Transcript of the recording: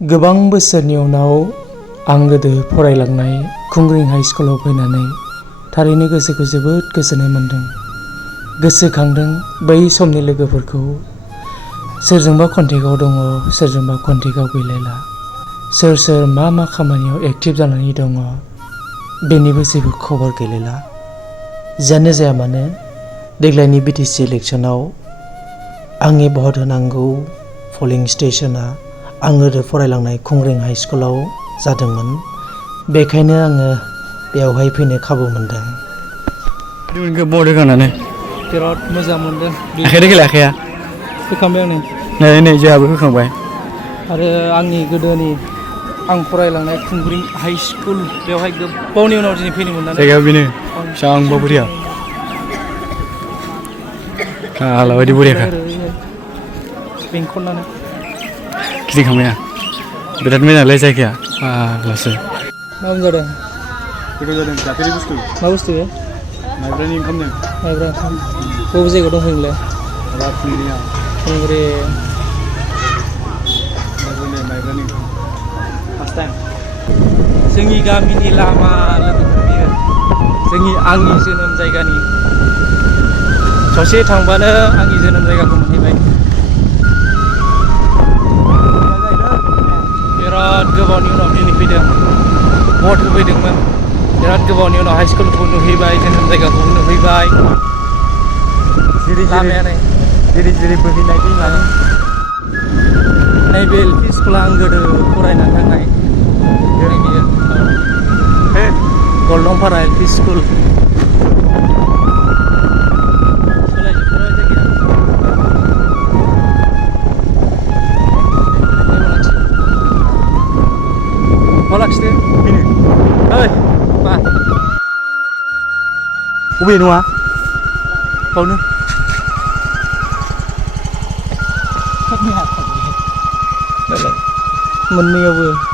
गोबां बोसोरनि उनाव आं गोदो फरायलांनाय खुंग्रिं हाई स्कुलाव फैनानै थारैनो गोसोखौ जोबोद गोजोननाय मोन्दों। गोसोखांदों बै समनि लोगोफोरखौ। सोरजोंबा कन्टेक्टआव दङ, सोरजोंबा कन्टेक्टआव गैलायला। सोर सोर मा मा खामानियाव एक्टिभ जानानै दङ बेनिबो जेबो खबर गैलायला। जियानो जाया मानो देग्लायनि बिटिसि इलेक्सनाव आंनि भट होनांगौ पलिं स्टेशना आं गोदो फरायलांनाय खुंग्रिं हाई स्कुलाव जादोंमोन। बेखायनो आङो बेवहाय फैनो खाबु मोनदों। भट होखांनानै बिराद मोजां मोनदों। आखाइ देखायलाय आखाइया होखांबाय आंनो। नै जोंहाबो होखांबाय। आरो आंनि गोदोनि आं फरायलांनाय खुंग्रिं हाई स्कुल बेवहाय गोबावनि उनाव दिनै फैनो मोननानै जायगाया बेनो बेसेबांबा बरिया। आलाबायदि बरियाखा बेंखननानै गिदिंखांबायना बिराद मोजांलै जायगाया फाग्लासो। मा जादों? गोथाव जादों जाफेरि बुस्थु। मा बुस्थु बे? माइब्रानि ओंखामनो। माइब्रा ओंखाम। बबे जायगायाव दंफैयो नोंलाय? खुंग्रिंआ। खुंग्रि माइब्रानि ओंखाम फार्स्ट टाइम। जोंनि गामिनि लामा लोगोफोर बियो। आंनि जोनोम जायगानि ससे थांबानो आंनि जोनोम जायगाखौ मोनहैबाय। बिराद गोबावनि उनाव दिनै फैदों। भट होफैदोंमोन। बिराद गोबावनि उनाव हाई स्कुलखौ नुहैबाय, जोनोम जायगाखौ नुहैबाय। जिरि जिरि बोहैनाय दैमानि। नैबे एल पि स्कुला आं गोदो फरायनानै थांनाय। गलदंपारा एल पि स्कुल। सोलायजोबबाय जायगाया। मा लाखिदो? बेनो। ओइ मा? बबे नङा? बावनो। मोननैयावबो।